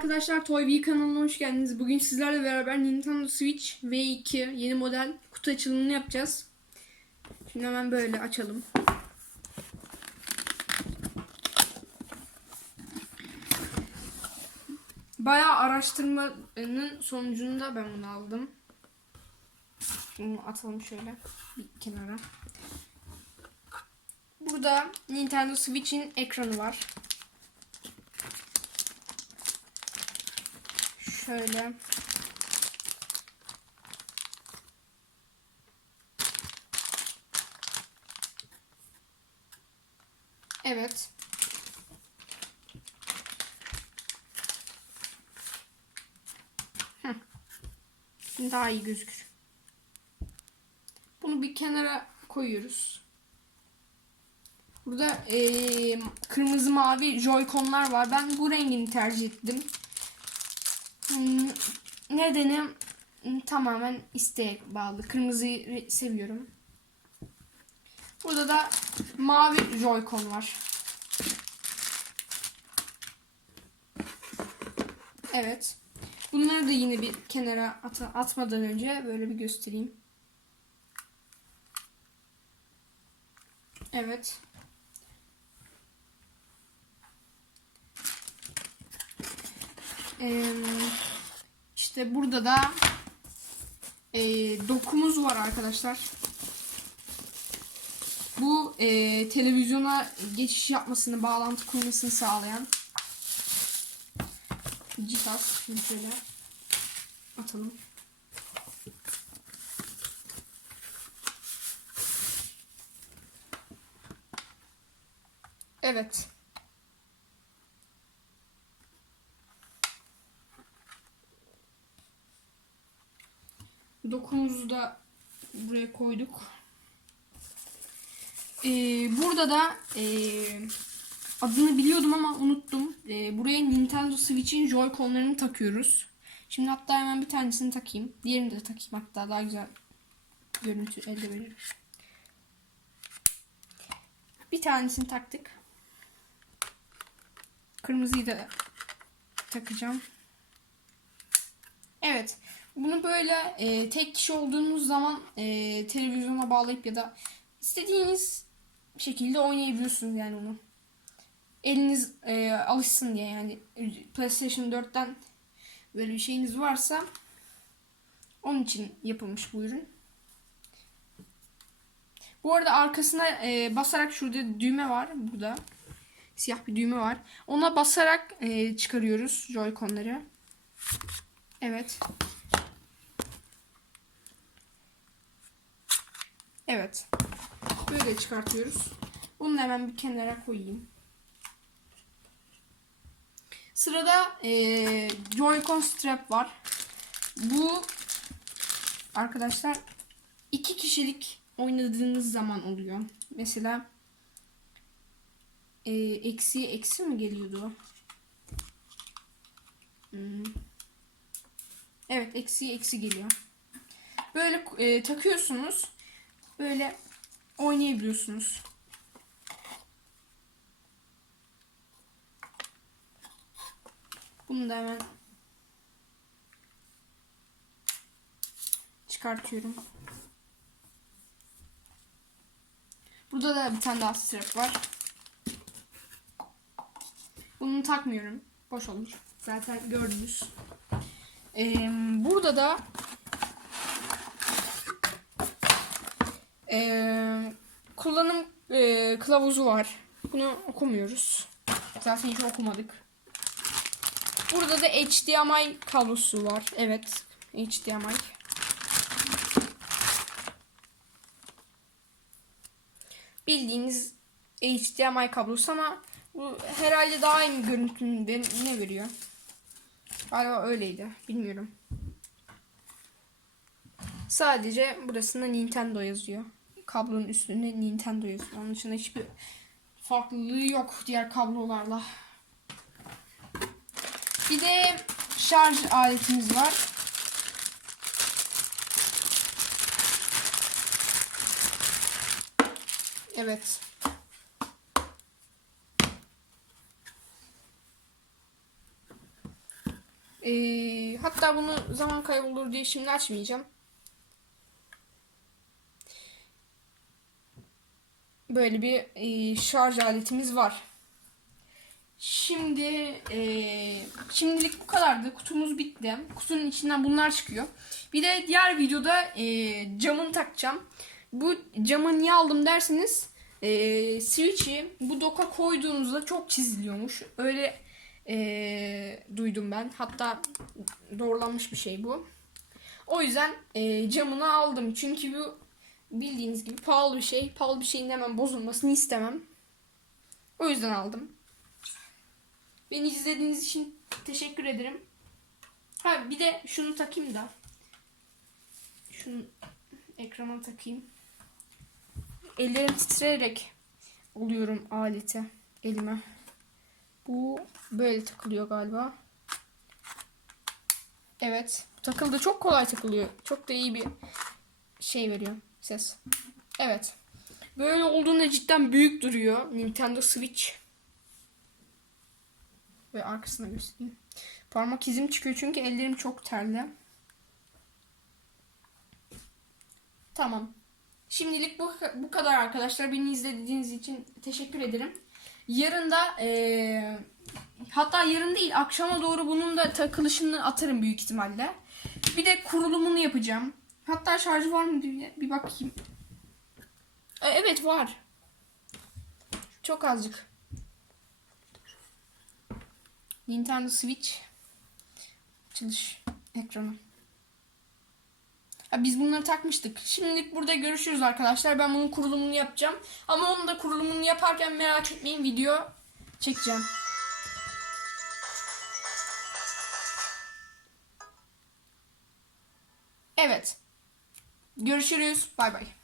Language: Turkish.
Arkadaşlar Toy V kanalına hoş geldiniz. Bugün sizlerle beraber Nintendo Switch V2 yeni model kutu açılımını yapacağız. Şimdi hemen böyle açalım. Bayağı araştırmanın sonucunda ben bunu aldım. Bunu atalım şöyle bir kenara. Burada Nintendo Switch'in ekranı var. Şöyle. Evet. Şimdi daha iyi gözükür. Bunu bir kenara koyuyoruz. Burada eee, kırmızı mavi Joy-Con'lar var. Ben bu rengini tercih ettim. Hmm, Nedeni hmm, tamamen isteğe bağlı. Kırmızıyı seviyorum. Burada da mavi Joy-Con var. Evet. Bunları da yine bir kenara at atmadan önce böyle bir göstereyim. Evet. Ee, işte burada da e, dokumuz var arkadaşlar. Bu e, televizyona geçiş yapmasını, bağlantı kurmasını sağlayan cihaz. Şimdi şöyle atalım. Evet. Dokumuzu da buraya koyduk. Ee, burada da ee, adını biliyordum ama unuttum. Ee, buraya Nintendo Switch'in Joy-Con'larını takıyoruz. Şimdi hatta hemen bir tanesini takayım. Diğerini de takayım hatta daha güzel görüntü elde verir. Bir tanesini taktık. Kırmızıyı da takacağım. Evet. Bunu böyle e, tek kişi olduğunuz zaman e, televizyona bağlayıp ya da istediğiniz şekilde oynayabiliyorsunuz yani onu. Eliniz e, alışsın diye yani PlayStation 4'ten böyle bir şeyiniz varsa onun için yapılmış bu ürün. Bu arada arkasına e, basarak şurada düğme var burada. Siyah bir düğme var. Ona basarak e, çıkarıyoruz Joy-Con'ları. Evet. Evet. Böyle çıkartıyoruz. Bunu hemen bir kenara koyayım. Sırada eee Joy-Con strap var. Bu arkadaşlar iki kişilik oynadığınız zaman oluyor. Mesela eee eksiye eksi mi geliyordu? Hmm. Evet eksiye eksi geliyor. Böyle e, takıyorsunuz. Böyle oynayabiliyorsunuz. Bunu da hemen çıkartıyorum. Burada da bir tane daha strap var. Bunu takmıyorum. Boş olur. Zaten gördünüz. Ee, burada da ee, kullanım ee, kılavuzu var. Bunu okumuyoruz. Zaten hiç okumadık. Burada da HDMI kablosu var. Evet. HDMI. Bildiğiniz HDMI kablosu ama bu herhalde daha iyi bir görüntünü ne veriyor? Galiba öyleydi. Bilmiyorum. Sadece burasında Nintendo yazıyor. Kablonun üstünde Nintendo yazıyor. Onun dışında hiçbir farklılığı yok diğer kablolarla. Bir de şarj aletimiz var. Evet. Ee, hatta bunu zaman kaybı olur diye şimdi açmayacağım. Böyle bir e, şarj aletimiz var. Şimdi e, şimdilik bu kadardı. Kutumuz bitti. Kutunun içinden bunlar çıkıyor. Bir de diğer videoda e, camını takacağım. Bu camı niye aldım derseniz e, switch'i bu doka koyduğunuzda çok çiziliyormuş. Öyle e, duydum ben. Hatta doğrulanmış bir şey bu. O yüzden e, camını aldım. Çünkü bu bildiğiniz gibi pahalı bir şey. Pahalı bir şeyin hemen bozulmasını istemem. O yüzden aldım. Beni izlediğiniz için teşekkür ederim. Ha bir de şunu takayım da. Şunu ekrana takayım. Ellerim titreyerek oluyorum alete elime. Bu böyle takılıyor galiba. Evet. Takıldı. Çok kolay takılıyor. Çok da iyi bir şey veriyor. Ses. Evet. Böyle olduğunda cidden büyük duruyor. Nintendo Switch. Ve arkasına göstereyim. Parmak izim çıkıyor çünkü ellerim çok terli. Tamam. Şimdilik bu, bu kadar arkadaşlar. Beni izlediğiniz için teşekkür ederim. Yarın da eee, hatta yarın değil akşama doğru bunun da takılışını atarım büyük ihtimalle. Bir de kurulumunu yapacağım. Hatta şarjı var mı diye bir bakayım. E, evet var. Çok azıcık. Nintendo Switch açılış ekranı. Ha, biz bunları takmıştık. Şimdilik burada görüşürüz arkadaşlar. Ben bunun kurulumunu yapacağım. Ama onun da kurulumunu yaparken merak etmeyin video çekeceğim. Evet. Görüşürüz. Bay bay.